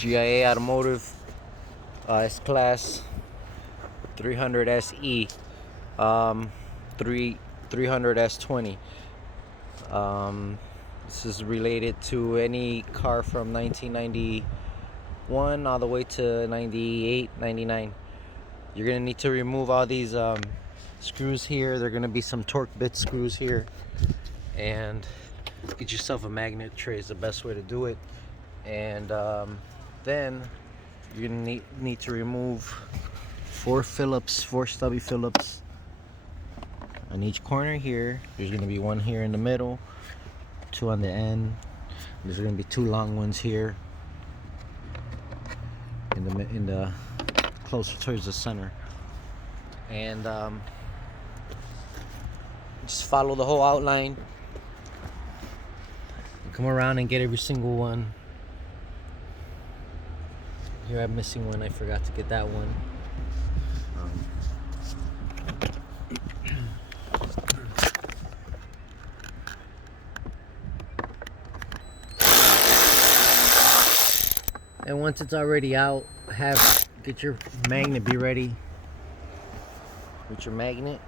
G.I.A Automotive S-Class 300 SE, 300 S20. This is related to any car from 1991 all the way to 98, 99. You're gonna need to remove all these screws here. There are gonna be some torque bit screws here, and get yourself a magnet tray is the best way to do it. And then you're gonna need to remove four stubby Phillips on each corner here. There's gonna be one here in the middle, two on the end. There's gonna be two long ones here in the closer towards the center. And just follow the whole outline. Come around and get every single one. Here I'm missing one. I forgot to get that one. And once it's already out, get your magnet, be ready with your magnet.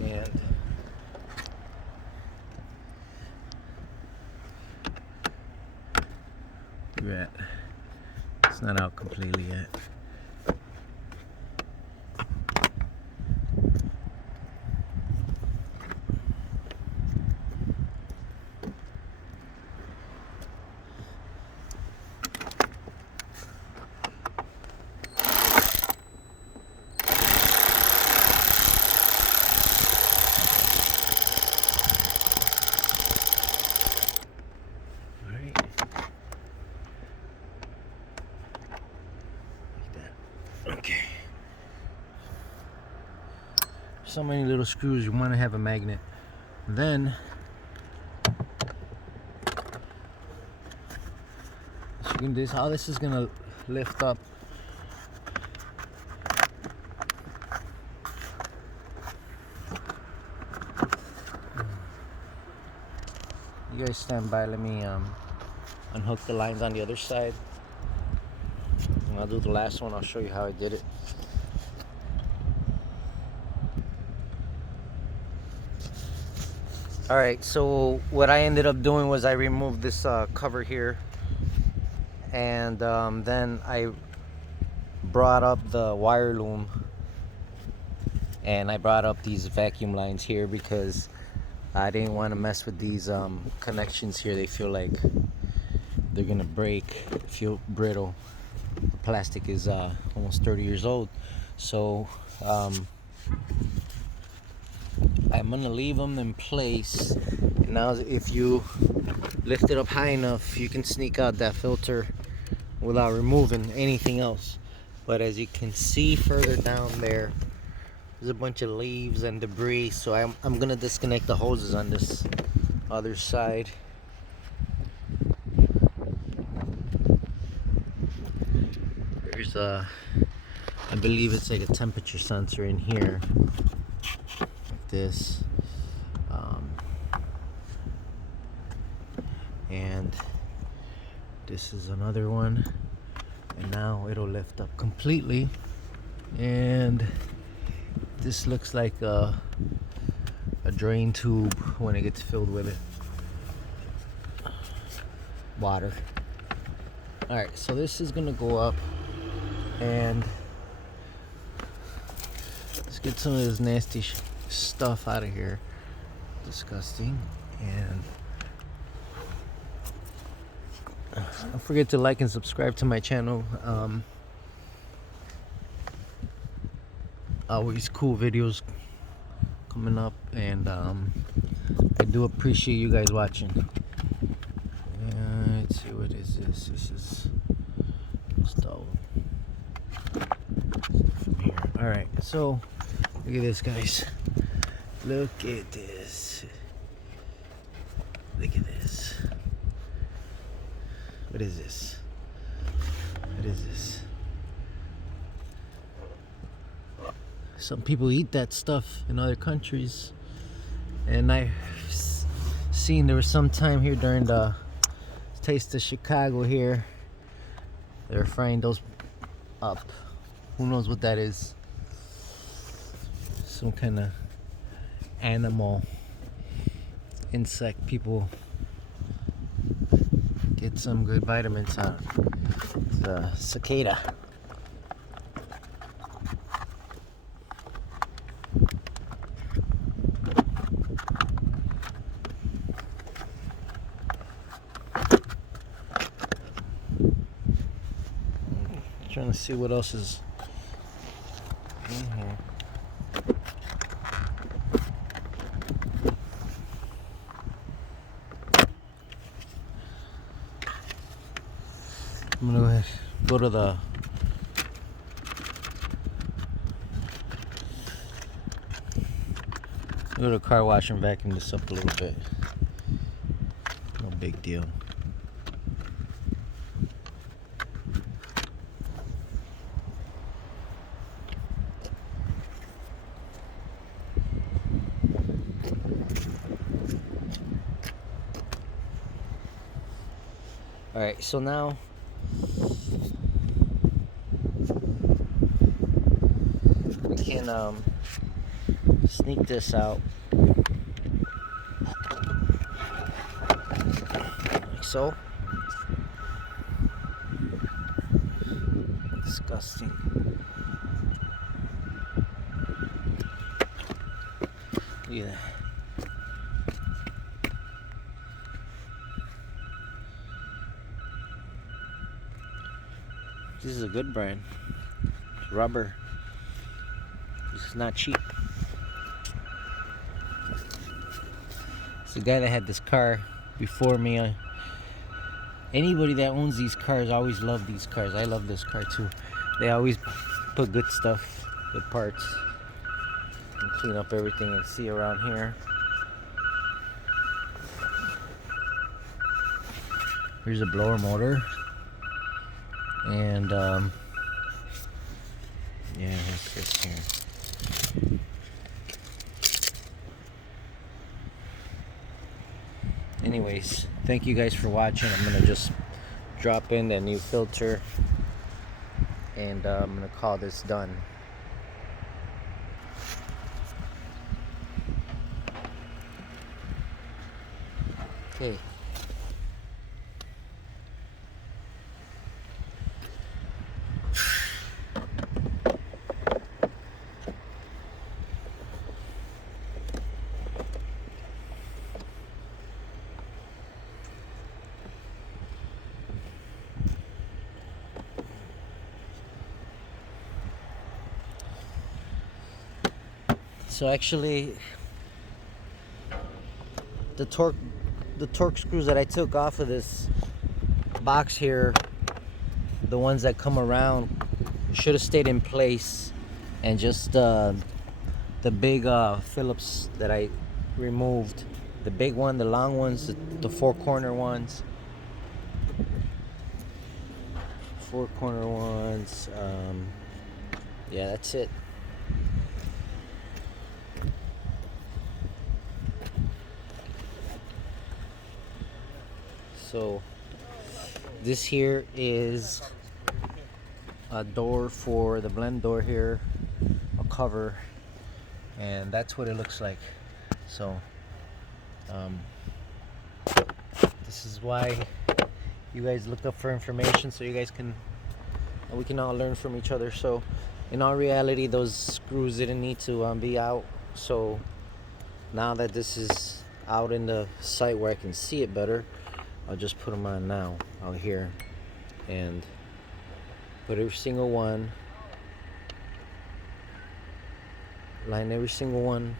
And it's not out completely yet. Okay. So many little screws, you want to have a magnet. Then how this is gonna lift up. You guys stand by, let me unhook the lines on the other side. And I'll do the last one. I'll show you how I did it. Alright, so what I ended up doing was I removed this cover here, and then I brought up the wire loom, and I brought up these vacuum lines here because I didn't want to mess with these connections here. They feel like they're gonna break, feel brittle. The plastic is almost 30 years old, so I'm gonna leave them in place. And now if you lift it up high enough, you can sneak out that filter without removing anything else. But as you can see further down there's a bunch of leaves and debris, so I'm gonna disconnect the hoses on this other side. There's I believe it's like a temperature sensor in here, like this, and this is another one. And now it'll lift up completely, and this looks like a drain tube when it gets filled with water. Alright, so this is gonna go up, and let's get some of this nasty stuff out of here. Disgusting. And don't forget to like and subscribe to my channel. Always cool videos coming up, and I do appreciate you guys watching. Let's see, what is this? This is stove from here. Alright, so look at this, guys. Look at this. Look at this. What is this? What is this? Some people eat that stuff in other countries, and I've seen there was some time here during the Taste of Chicago here They're frying those up. Who knows what that is? Some kind of animal, insect. People get some good vitamins out. It's a cicada. Trying to see what else is in here. I'm gonna go to the car wash and vacuum this up a little bit. No big deal. Alright, so now we can sneak this out like so. Disgusting. Look at that. This is a good brand. It's rubber. This is not cheap. It's the guy that had this car before me. Anybody that owns these cars always love these cars. I love this car too. They always put good stuff, good parts, and clean up everything you see around here. Here's a blower motor. And yeah, what's this here? Anyways, thank you guys for watching. I'm gonna just drop in that new filter, and I'm gonna call this done. Okay. So actually, the torque screws that I took off of this box here, the ones that come around, should have stayed in place, and just the big Phillips that I removed, the big one, the long ones, the four corner ones, yeah, that's it. So this here is a door for the blend door here, a cover, and that's what it looks like. So this is why you guys looked up for information, so you guys can, we can all learn from each other. So in all reality, those screws didn't need to be out. So now that this is out in the sight where I can see it better, I'll just put them on now out here and put every single one, line every single one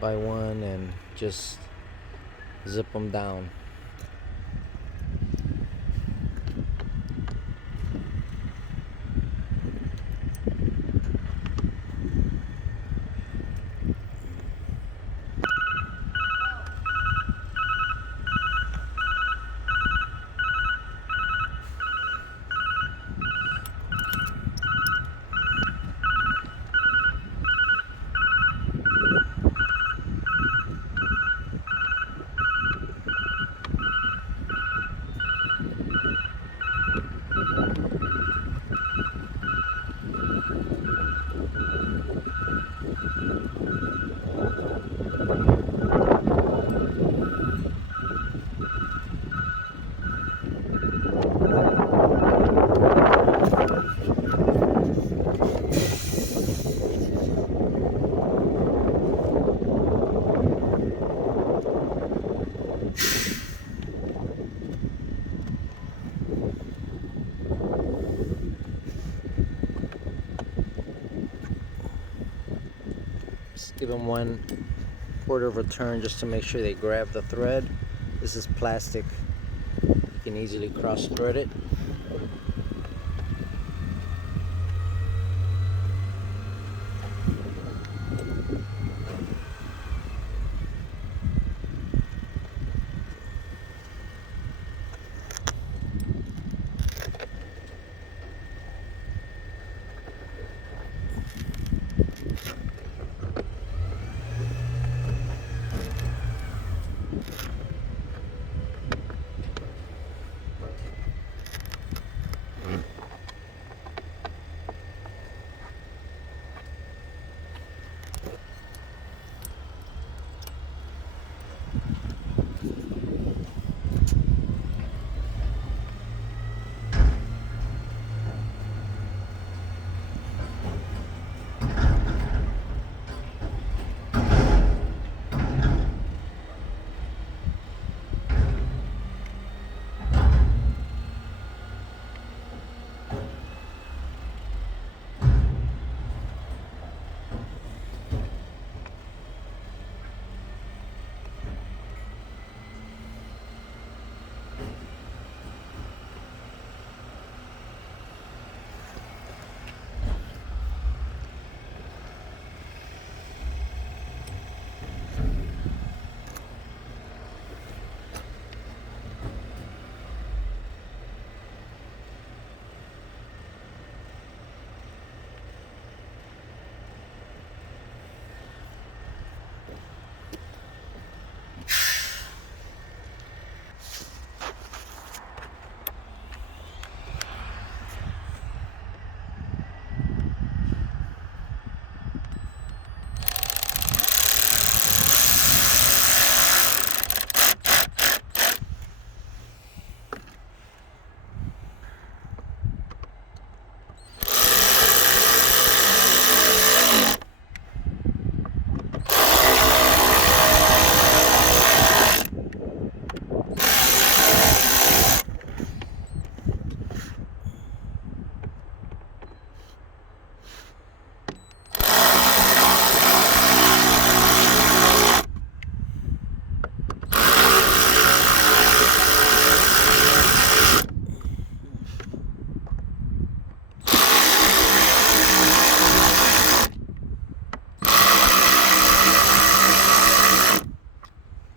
by one, and just zip them down. Give them 1/4 of a turn just to make sure they grab the thread. This is plastic. You can easily cross thread it.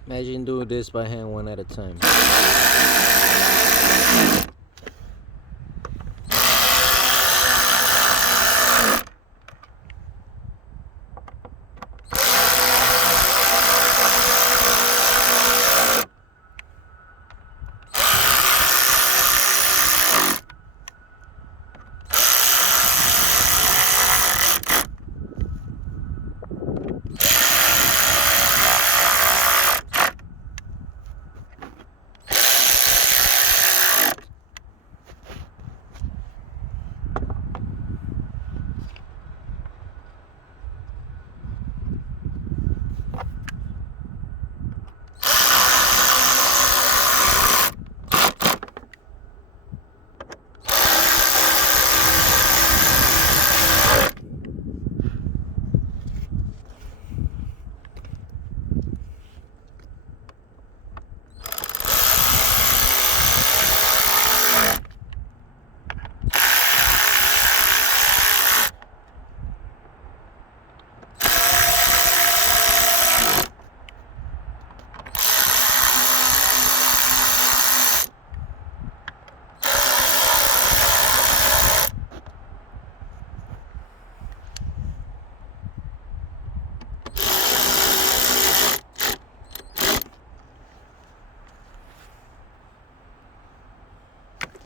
Imagine doing this by hand, one at a time.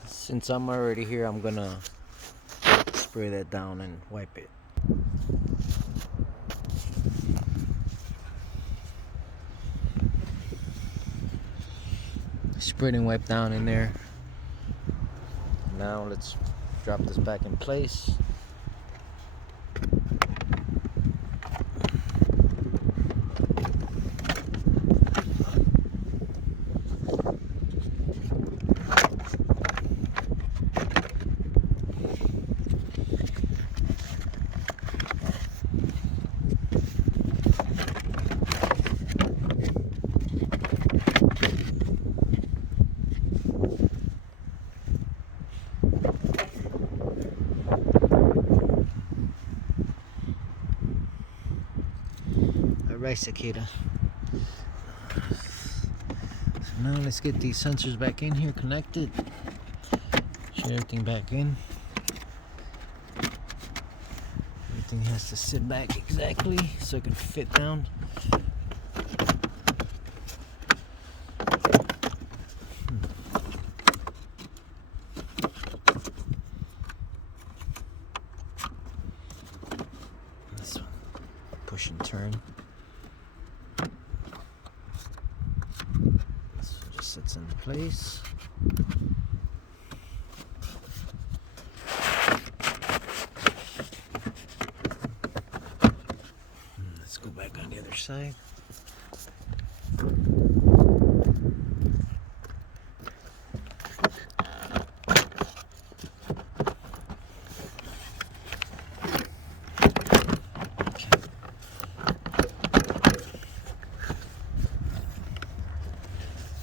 Since I'm already here, I'm gonna spray that down and wipe it. Sprayed and wipe down in there. Now let's drop this back in place. cicada. So now let's get these sensors back in here connected. Shut everything back in. Everything has to sit back exactly so it can fit down. This one, push and turn. This one just sits in place. Let's go back on the other side.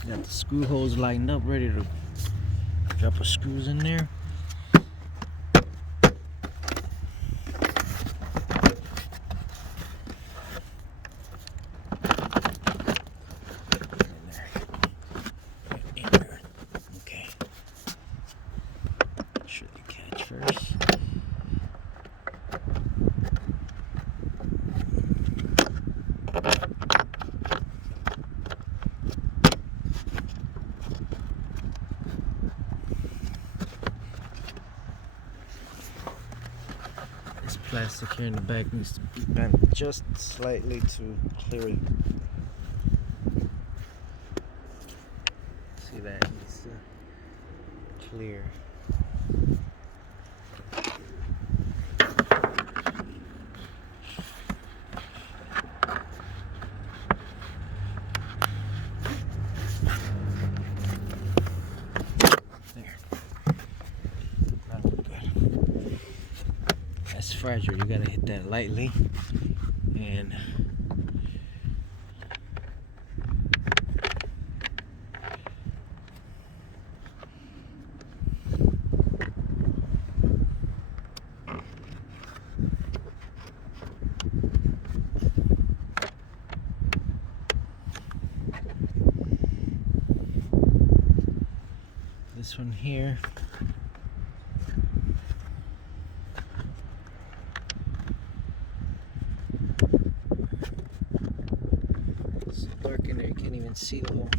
Got the screw holes lined up, ready to drop the screws in there. Okay. Make sure they catch first. Plastic here in the back needs to be bent just slightly to clear it. See that? It needs to clear. There. That'll be good. That's fragile. You gotta hit that lightly and this one here. It's dark in there, you can't even see the hole.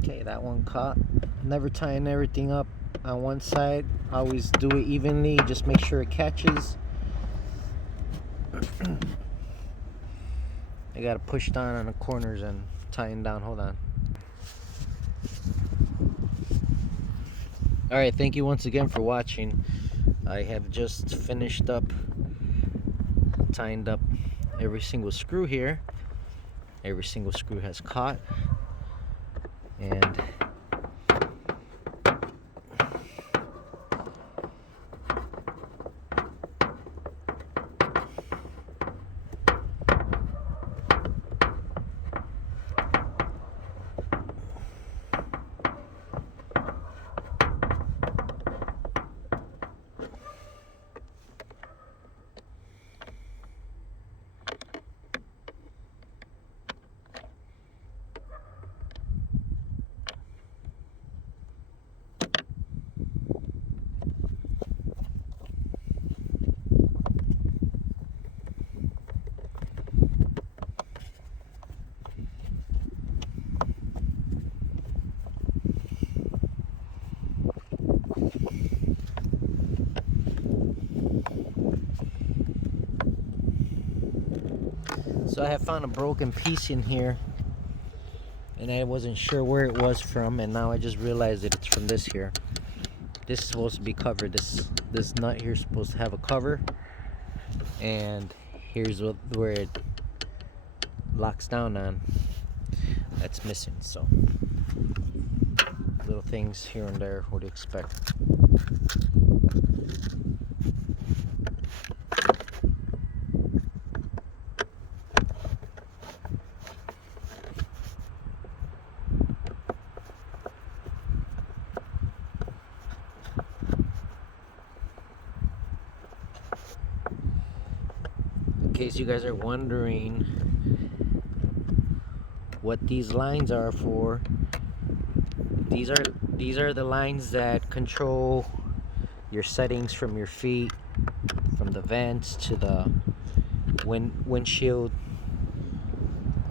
Okay, that one caught. Never tying everything up on one side. Always do it evenly. Just make sure it catches. I gotta push down on the corners and tying down. Hold on. Alright, thank you once again for watching. I have just finished up tying up every single screw here. Every single screw has caught. And So I have found a broken piece in here, and I wasn't sure where it was from, and now I just realized that it's from this here. This is supposed to be covered. This nut here is supposed to have a cover, and here's where it locks down on. That's missing. So little things here and there, what do you expect? In case you guys are wondering what these lines are for, these are the lines that control your settings from your feet, from the vents to the windshield,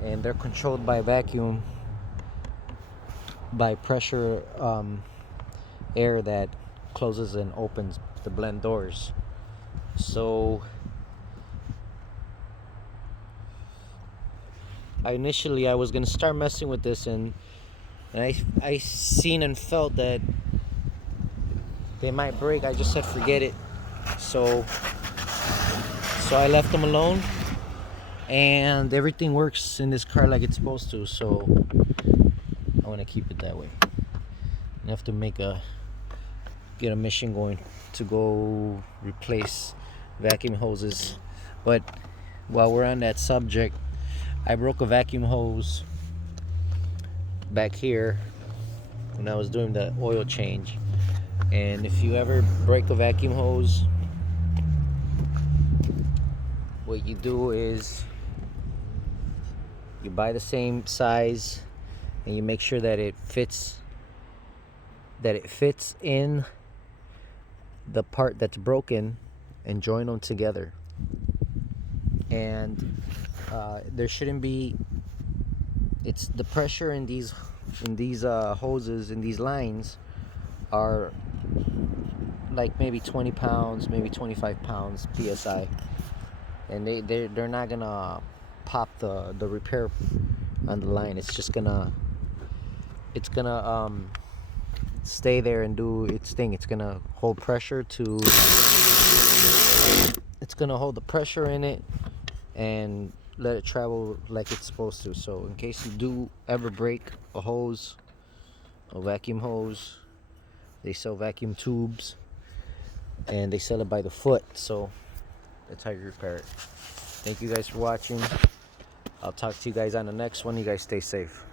and they're controlled by vacuum, by pressure air that closes and opens the blend doors. So initially I was gonna start messing with this, and I seen and felt that they might break. I just said forget it. So I left them alone, and everything works in this car like it's supposed to. So I want to keep it that way. I have to get a mission going to go replace vacuum hoses. But while we're on that subject, I broke a vacuum hose back here when I was doing the oil change. And if you ever break a vacuum hose, what you do is you buy the same size, and you make sure that it fits in the part that's broken, and join them together. And there shouldn't be, it's the pressure in these hoses, in these lines, are like maybe 20 pounds, maybe 25 pounds psi, and they're not gonna pop the repair on the line. It's just gonna stay there and do its thing. It's gonna hold pressure to, it's gonna hold the pressure in it and let it travel like it's supposed to. So in case you do ever break a hose, a vacuum hose, they sell vacuum tubes, and they sell it by the foot. So that's how you repair it. Thank you guys for watching. I'll talk to you guys on the next one. You guys stay safe.